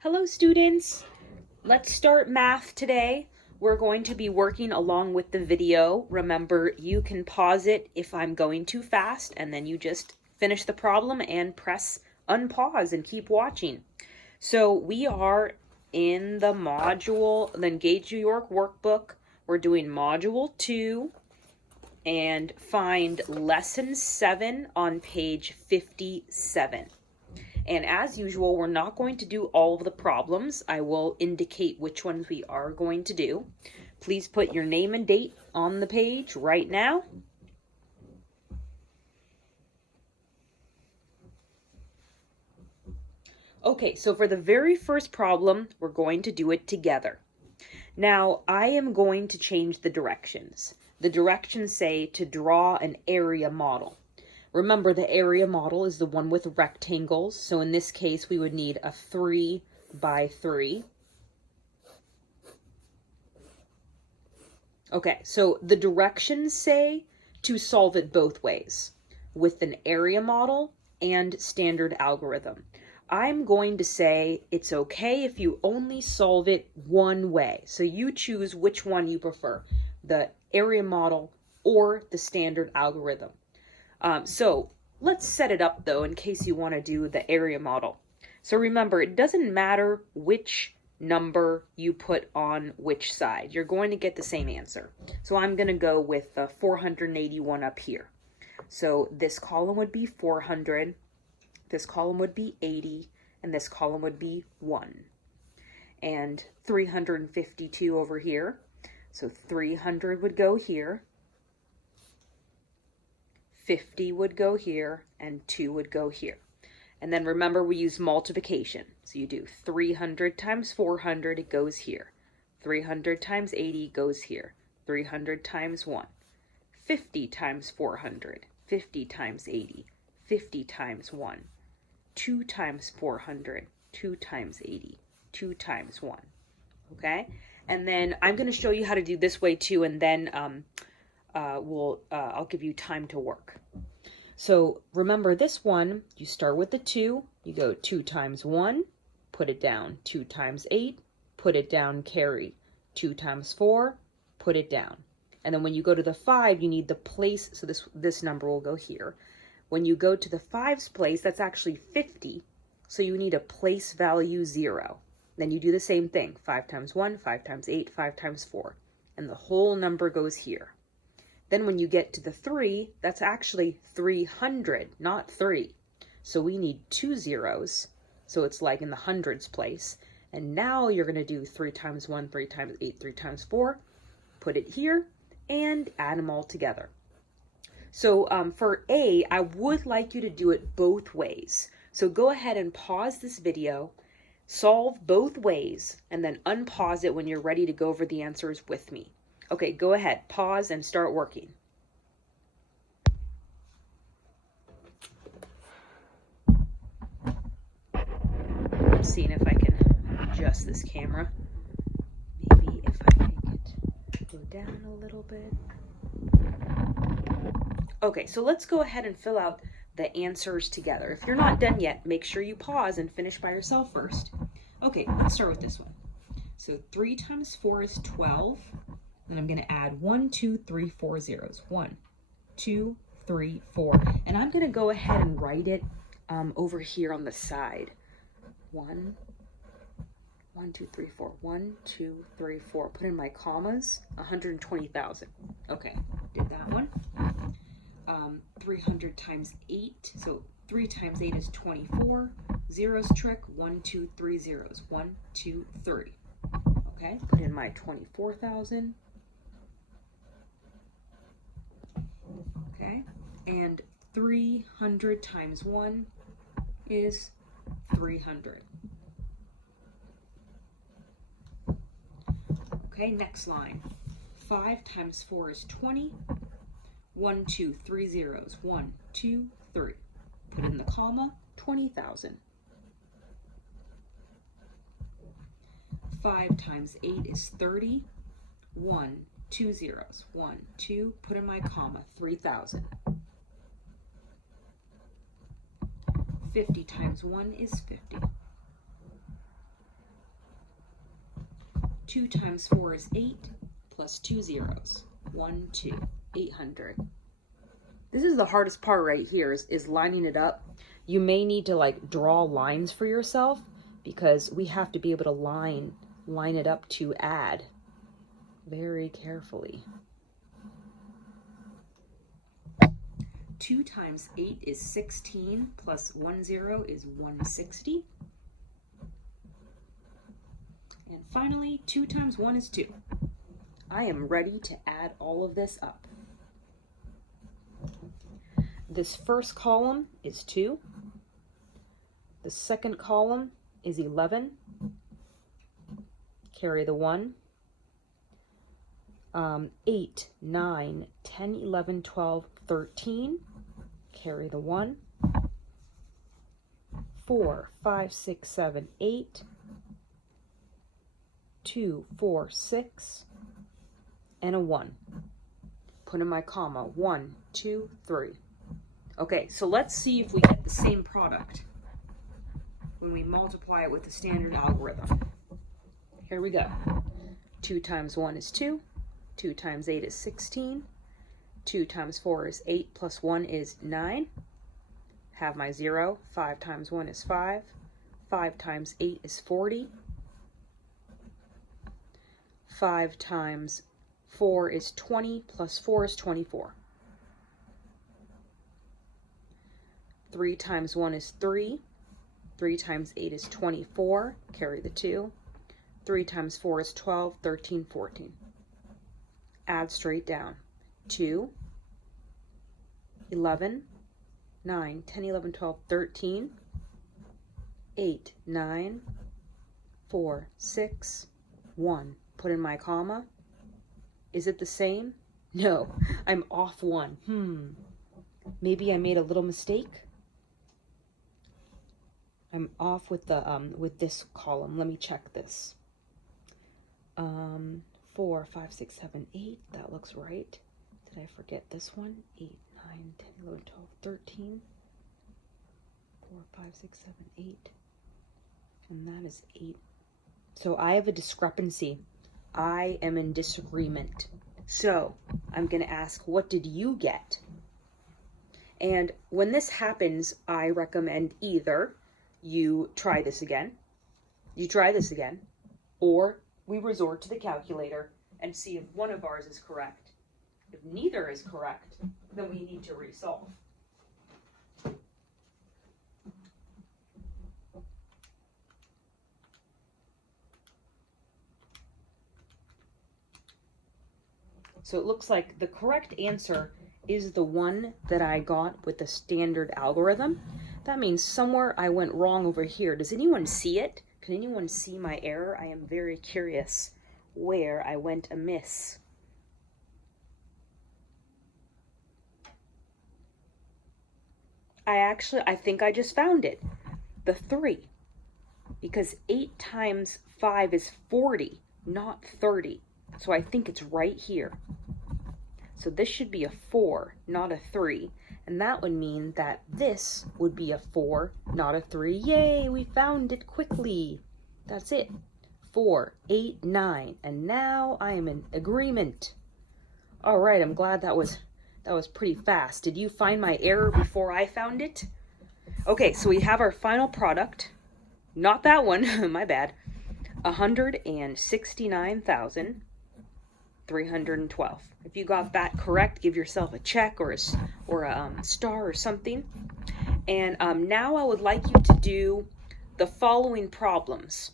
Hello students, let's start math today. We're going to be working along with the video. Remember, you can pause it if I'm going too fast, and then you just finish the problem and press unpause and keep watching. So we are in the module, the Engage New York workbook. We're doing module 2 and find lesson 7 on page 57. And as usual, we're not going to do all of the problems. I will indicate which ones we are going to do. Please put your name and date on the page right now. Okay, so for the very first problem, we're going to do it together. Now, I am going to change the directions. The directions say to draw an area model. Remember, the area model is the one with rectangles. So in this case, we would need a 3 by 3. Okay, so the directions say to solve it both ways, with an area model and standard algorithm. I'm going to say it's okay if you only solve it one way. So you choose which one you prefer, the area model or the standard algorithm. So let's set it up though, in case you want to do the area model. So remember, it doesn't matter which number you put on which side. You're going to get the same answer. So I'm going to go with 481 up here. So this column would be 400, this column would be 80, and this column would be 1. And 352 over here. So 300 would go here. 50 would go here, and 2 would go here. And then remember, we use multiplication. So you do 300 times 400, it goes here. 300 times 80 goes here. 300 times 1. 50 times 400, 50 times 80, 50 times 1. 2 times 400, 2 times 80, 2 times 1. Okay? And then I'm going to show you how to do this way too, and then I'll give you time to work. So remember this one, you start with the 2, you go 2 times 1, put it down, 2 times 8, put it down, carry, 2 times 4, put it down. And then when you go to the 5, you need the place, so this number will go here. When you go to the 5's place, that's actually 50, so you need a place value 0. Then you do the same thing, 5 times 1, 5 times 8, 5 times 4, and the whole number goes here. Then when you get to the 3, that's actually 300, not 3. So we need 2 zeros, so it's like in the hundreds place. And now you're going to do 3 times 1, 3 times 8, 3 times 4, put it here, and add them all together. So for A, I would like you to do it both ways. So go ahead and pause this video, solve both ways, and then unpause it when you're ready to go over the answers with me. Okay, go ahead, pause and start working. I'm seeing if I can adjust this camera. Maybe if I make it go down a little bit. Okay, so let's go ahead and fill out the answers together. If you're not done yet, make sure you pause and finish by yourself first. Okay, let's start with this one. So 3 times 4 is 12. And I'm going to add 1, 2, 3, 4 zeros. 1, 2, 3, 4. And I'm going to go ahead and write it over here on the side. 1, 2, 3, 4. 1, 2, 3, 4. Put in my commas. 120,000. Okay, did that one. 300 times 8. So 3 times 8 is 24. Zeros trick. 1, 2, 3 zeros. 1, 2, 3. Okay, put in my 24,000. Okay, and 300 times 1 is 300. Okay, next line. 5 times 4 is 20. 1, 2, 3 zeros. 1, 2, 3. Put in the comma, 20,000. 5 times 8 is 30. 1, 2 zeros. 1, 2, put in my comma, 3,000. 50 times 1 is 50. 2 times 4 is 8, plus 2 zeros. 1, 2, 800. This is the hardest part right here, is lining it up. You may need to like draw lines for yourself because we have to be able to line it up to add very carefully. 2 times 8 is 16, plus 1 0 is 160. And finally, 2 times 1 is 2. I am ready to add all of this up. This first column is 2. The second column is 11. Carry the 1. 8, 9, 10, 11, 12, 13. Carry the 1. 4, 5, 6, 7, 8. 2, 4, 6. And a 1. Put in my comma. 1, 2, 3. Okay, so let's see if we get the same product when we multiply it with the standard algorithm. Here we go. 2 times 1 is 2. 2 times 8 is 16. 2 times 4 is 8, plus 1 is 9. Have my 0. 5 times 1 is 5. 5 times 8 is 40. 5 times 4 is 20, plus 4 is 24. 3 times 1 is 3. 3 times 8 is 24. Carry the 2. 3 times 4 is 12, 13, 14. Add straight down. 2, 11, 9, 10, 11, 12, 13, 8, 9, 4, 6, 1. Put in my comma. Is it the same? No, I'm off 1. Maybe I made a little mistake. I'm off with the with this column. Let me check this. 4, 5, 6, 7, 8. That looks right. Did I forget this one? 8, 9, 10, 11, 12, 13. 4, 5, 6, 7, 8. And that is 8. So I have a discrepancy. I am in disagreement. So I'm going to ask, what did you get? And when this happens, I recommend either you try this again, or we resort to the calculator and see if one of ours is correct. If neither is correct, then we need to resolve. So it looks like the correct answer is the one that I got with the standard algorithm. That means somewhere I went wrong over here. Does anyone see it? Can anyone see my error? I am very curious where I went amiss. I think I just found it. The 3. Because 8 times 5 is 40, not 30. So I think it's right here. So this should be a 4, not a 3. And that would mean that this would be a 4, not a 3. Yay, we found it quickly. That's it. 4, 8, 9. And now I am in agreement. All right, I'm glad that was pretty fast. Did you find my error before I found it? Okay, so we have our final product. Not that one, my bad. 169,312. If you got that correct, give yourself a check or a star or something. And now I would like you to do the following problems.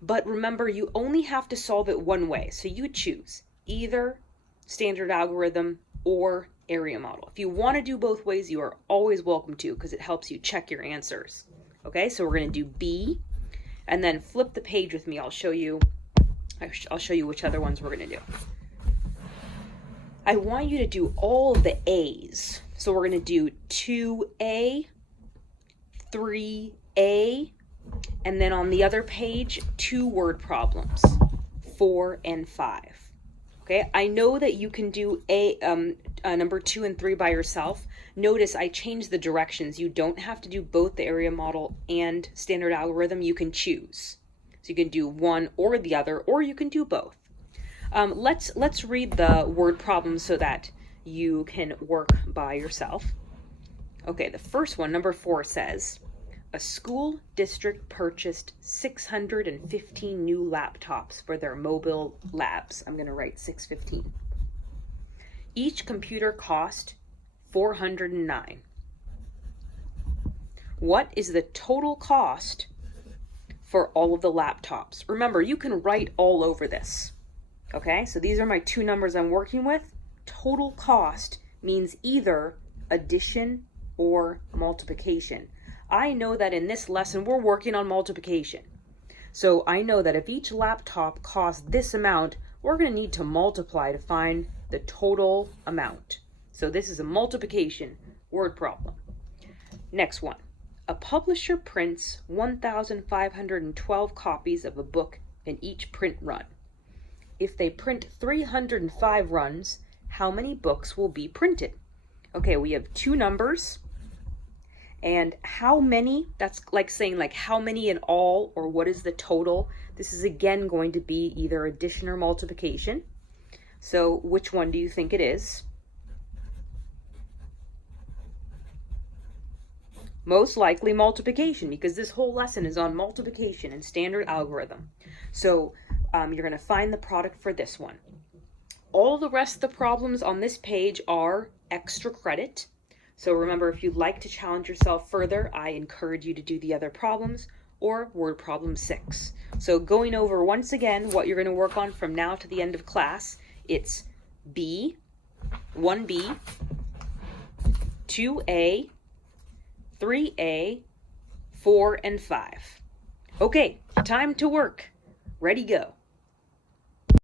But remember, you only have to solve it one way. So you choose either standard algorithm or area model. If you want to do both ways, you are always welcome to, because it helps you check your answers. Okay, so we're going to do B, and then flip the page with me. I'll show you which other ones we're going to do. I want you to do all of the A's. So we're going to do 2A, 3A, and then on the other page, 2 word problems, 4 and 5. Okay, I know that you can do number 2 and 3 by yourself. Notice I changed the directions. You don't have to do both the area model and standard algorithm. You can choose. So you can do one or the other, or you can do both. Let's read the word problem so that you can work by yourself. Okay, the first one, number 4, says, a school district purchased 615 new laptops for their mobile labs. I'm going to write 615. Each computer cost $409. What is the total cost for all of the laptops? Remember, you can write all over this. Okay, so these are my two numbers I'm working with. Total cost means either addition or multiplication. I know that in this lesson we're working on multiplication. So I know that if each laptop costs this amount, we're going to need to multiply to find the total amount. So this is a multiplication word problem. Next one. A publisher prints 1,512 copies of a book in each print run. If they print 305 runs, how many books will be printed? Okay, we have two numbers. And how many, that's like saying like how many in all, or what is the total? This is again going to be either addition or multiplication. So which one do you think it is? Most likely multiplication, because this whole lesson is on multiplication and standard algorithm. So you're going to find the product for this one. All the rest of the problems on this page are extra credit. So remember, if you'd like to challenge yourself further, I encourage you to do the other problems or word problem 6. So going over once again what you're going to work on from now to the end of class, it's B, 1B, 2A, 3A, 4, and 5. Okay, time to work. Ready, go.